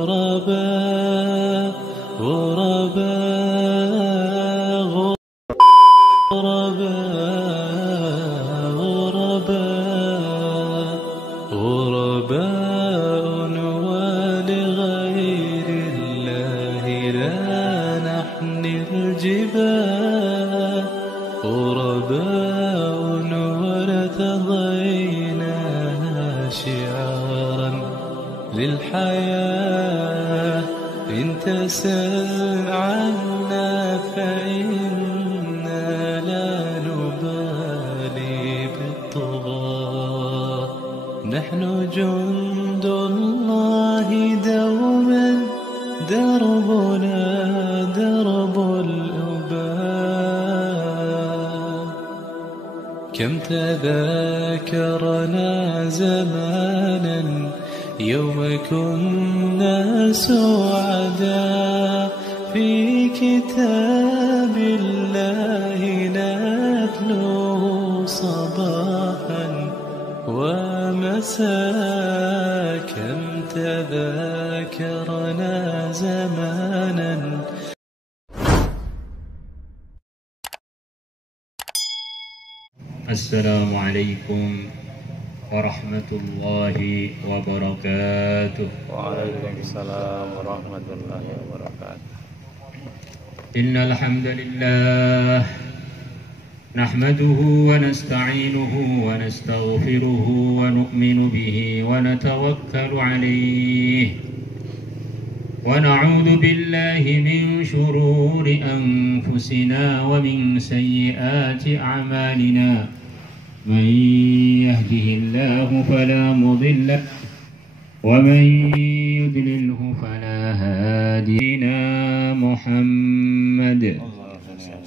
غرباء غرباء غرباء غرباء غرباء ولغير الله لا نحمل الجبال غرباء ولتضيناها شعارا للحياة إن تسل عنا فإنا لا نبالي بالطغاة نحن جند الله دوما دربنا درب الأباء كم تذاكرنا زمانا يوم كنا سعداء في كتاب الله نتلوه صباحا ومساء كم تذاكرنا زمانا. Assalamualaikum warahmatullahi wabarakatuh. Waalaikumsalam warahmatullahi wabarakatuh. Innal hamdalillah nahmaduhu wa nasta'inuhu wa nastaghfiruhu wa nu'minu bihi wa natawakkalu alayhi wa na'udzu billahi min shururi anfusina wa min sayyiati a'malina. من يهده الله فلا مضل له ومن يضلله فلا هادي له محمد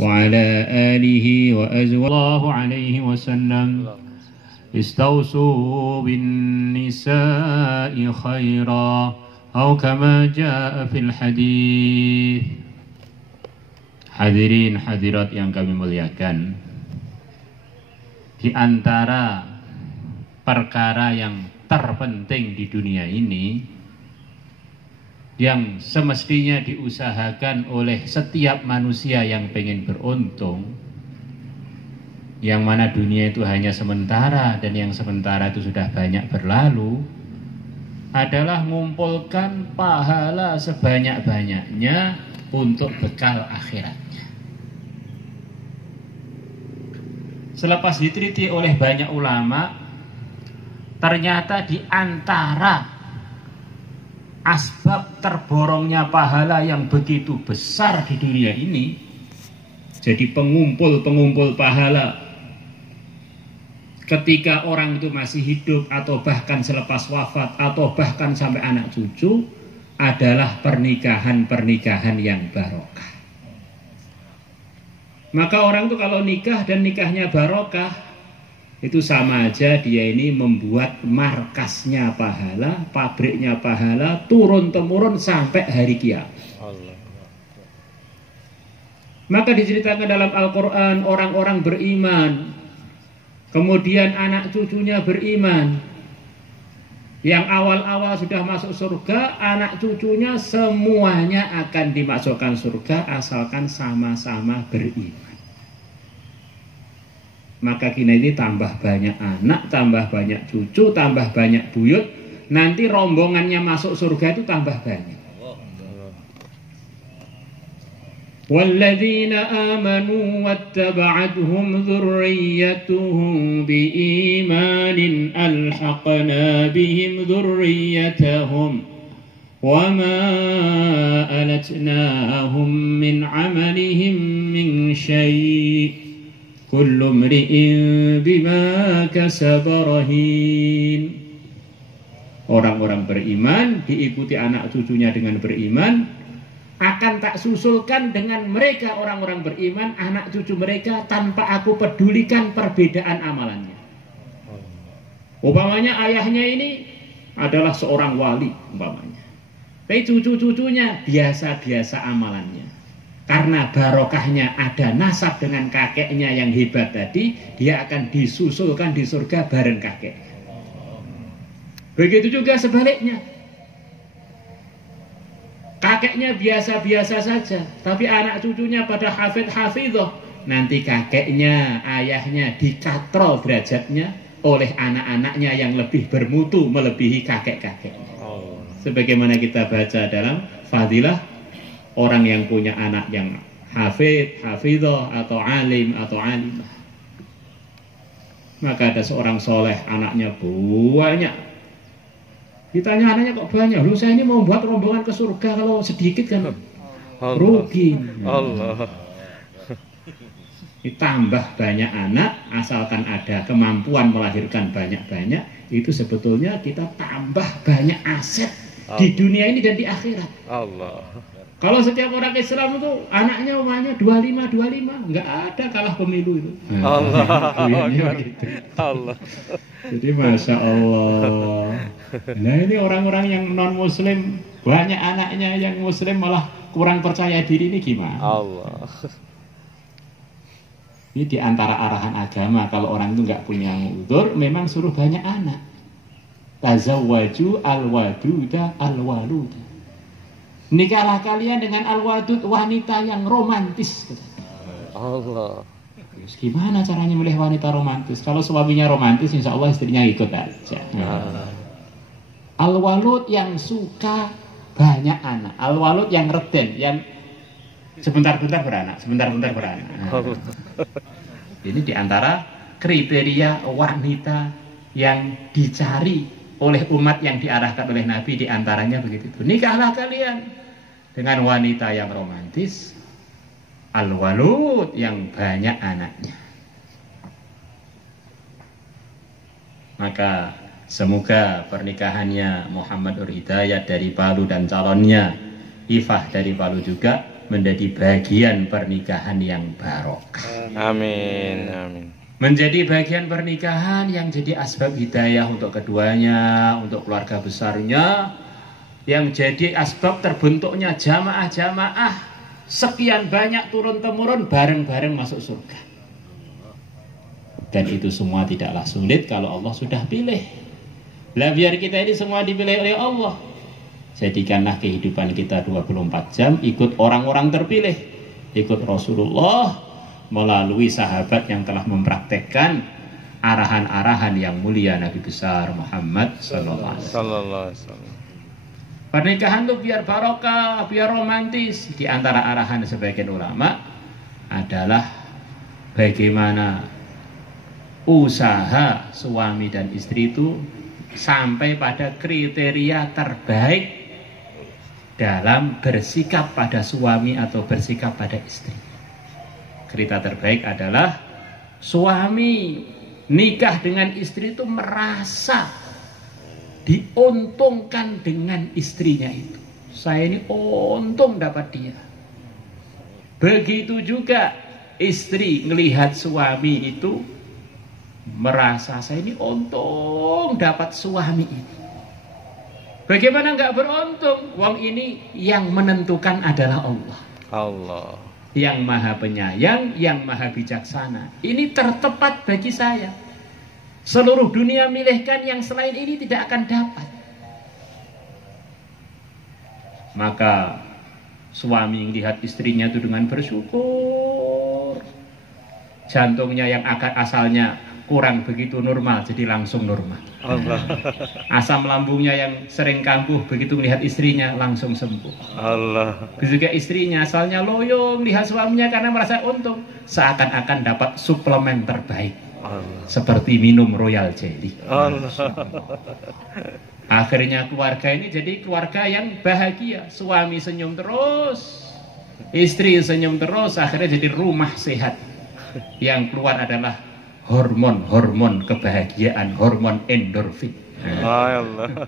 وعلى آله وأزواجه الله عليه وسلم استوصوا بالنساء خيرا أو كما جاء في الحديث. Hadirin hadirat yang kami muliakan, di antara perkara yang terpenting di dunia ini yang semestinya diusahakan oleh setiap manusia yang pengen beruntung, yang mana dunia itu hanya sementara dan yang sementara itu sudah banyak berlalu, adalah mengumpulkan pahala sebanyak-banyaknya untuk bekal akhiratnya. Selepas diteliti oleh banyak ulama, ternyata di antara asbab terborongnya pahala yang begitu besar di dunia ini, jadi pengumpul pahala ketika orang itu masih hidup atau bahkan selepas wafat atau bahkan sampai anak cucu, adalah pernikahan-pernikahan yang barokah. Maka orang itu kalau nikah dan nikahnya barokah, itu sama aja dia ini membuat markasnya pahala, pabriknya pahala, turun-temurun sampai hari kiamat. Maka diceritakan dalam Al-Quran, orang-orang beriman, kemudian anak cucunya beriman, yang awal-awal sudah masuk surga, anak cucunya semuanya akan dimasukkan surga asalkan sama-sama beriman. Maka kini ini tambah banyak anak, tambah banyak cucu, tambah banyak buyut, nanti rombongannya masuk surga itu tambah banyak. وَالَّذِينَ آمَنُوا وَاتَّبَعَتْهُمْ ذُرِّيَّتُهُمْ بِإِيمَانٍ أَلْحَقْنَا بِهِمْ ذُرِّيَّتَهُمْ وَمَا أَلَتْنَاهُمْ مِنْ عَمَلِهِمْ مِنْ شَيْءٍ كُلُّ امْرِئٍ بِمَا كَسَبَ رَهِينٌ. Orang-orang beriman diikuti anak cucunya dengan beriman, akan tak susulkan dengan mereka orang-orang beriman anak cucu mereka tanpa aku pedulikan perbedaan amalannya. Umpamanya ayahnya ini adalah seorang wali umpamanya, tapi cucu-cucunya biasa-biasa amalannya. Karena barokahnya ada nasab dengan kakeknya yang hebat tadi, dia akan disusulkan di surga bareng kakek. Begitu juga sebaliknya. kakeknya biasa-biasa saja, tapi anak cucunya pada hafidh-hafidhoh, nanti kakeknya, ayahnya dikatrol derajatnya oleh anak-anaknya yang lebih bermutu melebihi kakek-kakeknya. Sebagaimana kita baca dalam fadilah orang yang punya anak yang hafidh, hafidhoh, atau alim, atau alimah. Maka ada seorang soleh, anaknya banyak. Ditanya anaknya kok banyak? Lu saya ini mau buat rombongan ke surga, kalau sedikit kan rugi. Allah. Ditambah banyak anak, asalkan ada kemampuan melahirkan banyak-banyak, itu sebetulnya kita tambah banyak aset di dunia ini dan di akhirat. Allah. Kalau setiap orang Islam itu anaknya umumnya 25, nggak ada kalah pemilu itu. Allah. Gitu. Allah. Jadi masya Allah. Nah ini orang-orang yang non Muslim banyak anaknya, yang Muslim malah kurang percaya diri, ini gimana? Allah. Ini diantara arahan agama, kalau orang itu nggak punya udzur, memang suruh banyak anak. Tazawwaju al-waduda al-waluda. Nikahlah kalian dengan al-wadud, wanita yang romantis. Allah. Terus gimana caranya milih wanita romantis? Kalau suaminya romantis, insya Allah istrinya ikut aja. Al-walud yang suka banyak anak. Al-walud yang reden, yang sebentar-bentar beranak, sebentar-bentar beranak. Ini diantara kriteria wanita yang dicari oleh umat yang diarahkan oleh Nabi, diantaranya begitu. Nikahlah kalian dengan wanita yang romantis, al-walud yang banyak anaknya. Maka semoga pernikahannya Muhammad Nur Hidayat dari Palu dan calonnya Ifah dari Palu juga menjadi bagian pernikahan yang barokah. Amin. Amin. Menjadi bagian pernikahan yang jadi asbab hidayah untuk keduanya, untuk keluarga besarnya, yang jadi asbab terbentuknya jamaah-jamaah sekian banyak turun-temurun bareng-bareng masuk surga. Dan itu semua tidaklah sulit kalau Allah sudah pilih. Lah biar kita ini semua dipilih oleh Allah, jadikanlah kehidupan kita 24 jam ikut orang-orang terpilih, ikut Rasulullah melalui sahabat yang telah mempraktekkan arahan-arahan yang mulia Nabi besar Muhammad sallallahu alaihi wasallam. Pernikahan itu biar barokah, biar romantis. Di antara arahan sebagian ulama adalah bagaimana usaha suami dan istri itu sampai pada kriteria terbaik dalam bersikap pada suami atau bersikap pada istri. Kriteria terbaik adalah suami nikah dengan istri itu merasa diuntungkan dengan istrinya itu. Saya ini untung dapat dia. Begitu juga istri melihat suami itu merasa saya ini untung dapat suami ini. Bagaimana nggak beruntung? Wong ini yang menentukan adalah Allah. Allah. Yang maha penyayang, yang maha bijaksana. Ini tertepat bagi saya. Seluruh dunia milihkan, yang selain ini tidak akan dapat. Maka suami melihat istrinya itu dengan bersyukur. Jantungnya yang asalnya kurang begitu normal jadi langsung normal. Allah. Asam lambungnya yang sering kambuh begitu melihat istrinya langsung sembuh. Allah. Juga istrinya asalnya loyo melihat suaminya karena merasa untung, seakan-akan dapat suplemen terbaik. Allah. Seperti minum Royal Jelly. Allah. Akhirnya keluarga ini jadi keluarga yang bahagia. Suami senyum terus, istri senyum terus, akhirnya jadi rumah sehat. Yang keluar adalah hormon-hormon kebahagiaan, hormon endorfin. Allah.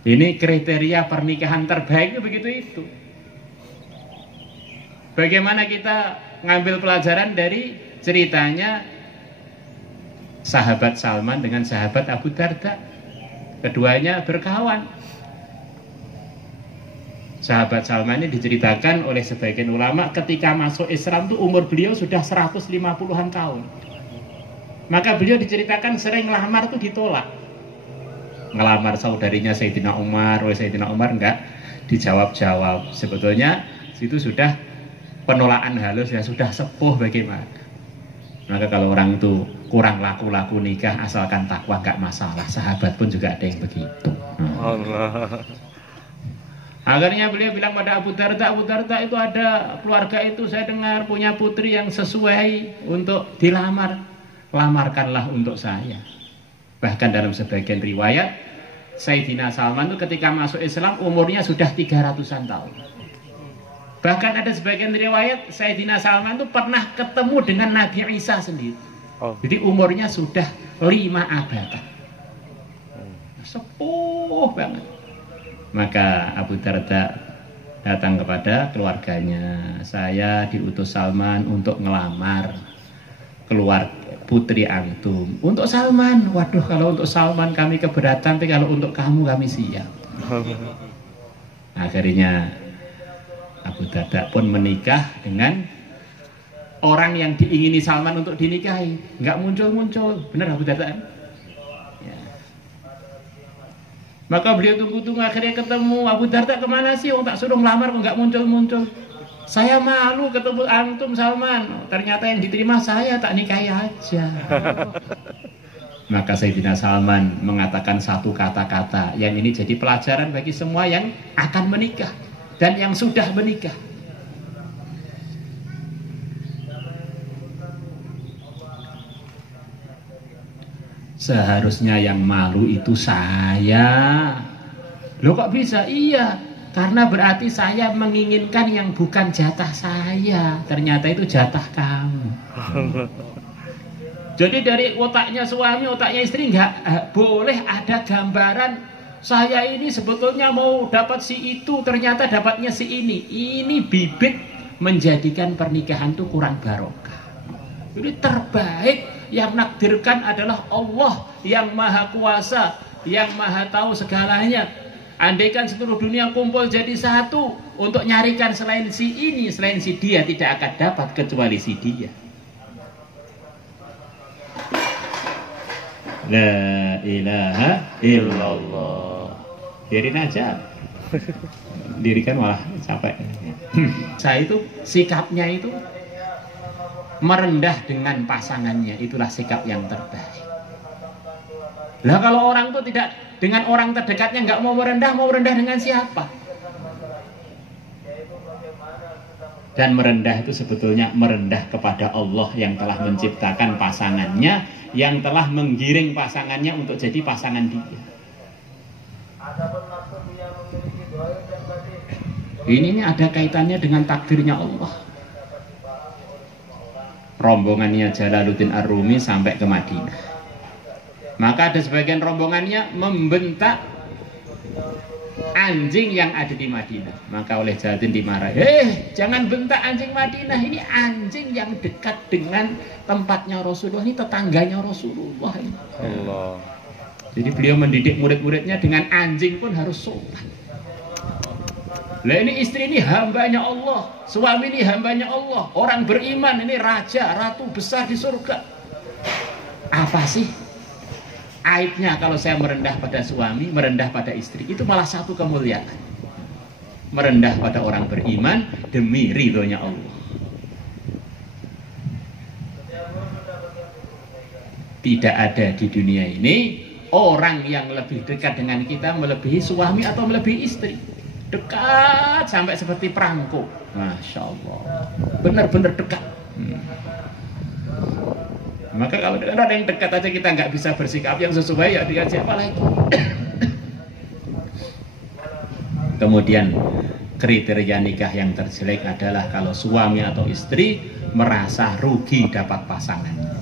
Ini kriteria pernikahan terbaik itu begitu itu. Bagaimana kita ngambil pelajaran dari ceritanya sahabat Salman dengan sahabat Abu Darda. Keduanya berkawan. Sahabat Salman ini diceritakan oleh sebagian ulama ketika masuk Islam itu umur beliau sudah 150-an tahun. Maka beliau diceritakan sering ngelamar itu ditolak. Ngelamar saudarinya Sayyidina Umar, oleh Sayyidina Umar enggak dijawab-jawab. Sebetulnya itu sudah penolakan halus ya, sudah sepuh bagaimana. Maka kalau orang itu kurang laku-laku nikah asalkan takwa gak masalah. Sahabat pun juga ada yang begitu. Allah. Akhirnya beliau bilang pada Abu Darda itu ada keluarga itu saya dengar punya putri yang sesuai untuk dilamar. Lamarkanlah untuk saya. Bahkan dalam sebagian riwayat Sayyidina Salman itu ketika masuk Islam umurnya sudah 300-an tahun. Bahkan ada sebagian riwayat Sayyidina Salman itu pernah ketemu dengan Nabi Isa sendiri. Jadi umurnya sudah 5 abad. Sepuh banget. Maka Abu Darda datang kepada keluarganya. Saya diutus Salman untuk ngelamar keluar putri antum. Untuk Salman, waduh kalau untuk Salman kami keberatan, tapi kalau untuk kamu kami siap. Akhirnya Abu Darda pun menikah dengan orang yang diingini Salman untuk dinikahi. Nggak muncul-muncul, benar Abu Darda? Ya. Maka beliau tunggu-tunggu akhirnya ketemu. Abu Darda kemana sih? Tak suruh ngelamar kok nggak muncul-muncul. Saya malu ketemu antum Salman. Ternyata yang diterima saya, tak nikahi aja. Maka Sayyidina Salman mengatakan satu kata-kata yang ini jadi pelajaran bagi semua yang akan menikah dan yang sudah menikah. Seharusnya yang malu itu saya. Loh kok bisa? Iya, karena berarti saya menginginkan yang bukan jatah saya. Ternyata itu jatah kamu. Jadi dari otaknya suami, otaknya istri nggak boleh ada gambaran saya ini sebetulnya mau dapat si itu, ternyata dapatnya si ini. Ini bibit menjadikan pernikahan itu kurang barokah. Jadi terbaik yang nakdirkan adalah Allah yang maha kuasa, yang maha tahu segalanya. Andaikan seluruh dunia kumpul jadi satu untuk nyarikan selain si ini, selain si dia, tidak akan dapat kecuali si dia. La ilaha illallah. Biarin aja. Dirikan malah capek. Saya itu sikapnya itu merendah dengan pasangannya, itulah sikap yang terbaik. Lah kalau orang itu tidak dengan orang terdekatnya nggak mau merendah dengan siapa? Dan merendah itu sebetulnya merendah kepada Allah yang telah menciptakan pasangannya, yang telah menggiring pasangannya untuk jadi pasangan dia. Ini ada kaitannya dengan takdirnya Allah. Rombongannya Jalaluddin Ar-Rumi sampai ke Madinah. Maka ada sebagian rombongannya membentak anjing yang ada di Madinah. Maka oleh Jalaluddin dimarahi, jangan bentak anjing Madinah, ini anjing yang dekat dengan tempatnya Rasulullah, ini tetangganya Rasulullah. Allah. Jadi beliau mendidik murid-muridnya dengan anjing pun harus sopan. Lah ini istri ini hambanya Allah, suami ini hambanya Allah, orang beriman, ini raja, ratu besar di surga. Apa sih aibnya kalau saya merendah pada suami, merendah pada istri? Itu malah satu kemuliaan. Merendah pada orang beriman demi ridhonya Allah. Tidak ada di dunia ini orang yang lebih dekat dengan kita melebihi suami atau melebihi istri. Dekat sampai seperti perangko. Masya Allah, benar-benar dekat. Maka kalau ada yang dekat aja kita nggak bisa bersikap yang sesuai, ya dengan siapa lagi? Kemudian kriteria nikah yang terjelek adalah kalau suami atau istri merasa rugi dapat pasangannya.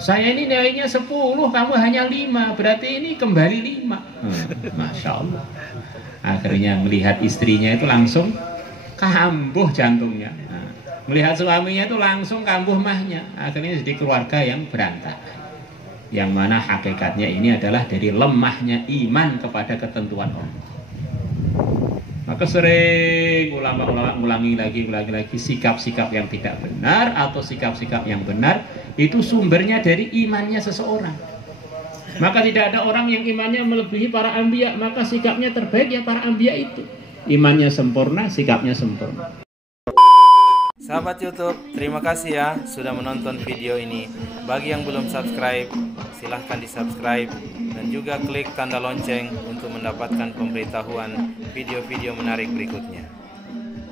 Saya ini nilainya 10, kamu hanya 5, berarti ini kembali 5. Masya Allah. Akhirnya melihat istrinya itu langsung kambuh jantungnya. Nah, melihat suaminya itu langsung kambuh mahnya. Akhirnya jadi keluarga yang berantakan. Yang mana hakikatnya ini adalah dari lemahnya iman kepada ketentuan Allah. Maka sering ulama-ulama ulangi lagi sikap-sikap yang tidak benar atau sikap-sikap yang benar itu sumbernya dari imannya seseorang. Maka tidak ada orang yang imannya melebihi para anbiya, maka sikapnya terbaik ya para anbiya itu. Imannya sempurna, sikapnya sempurna. Sahabat YouTube, terima kasih ya sudah menonton video ini. Bagi yang belum subscribe, silahkan di subscribe dan juga klik tanda lonceng untuk mendapatkan pemberitahuan video-video menarik berikutnya.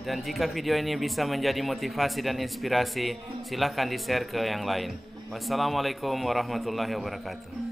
Dan jika video ini bisa menjadi motivasi dan inspirasi, silahkan di share ke yang lain. Wassalamualaikum warahmatullahi wabarakatuh.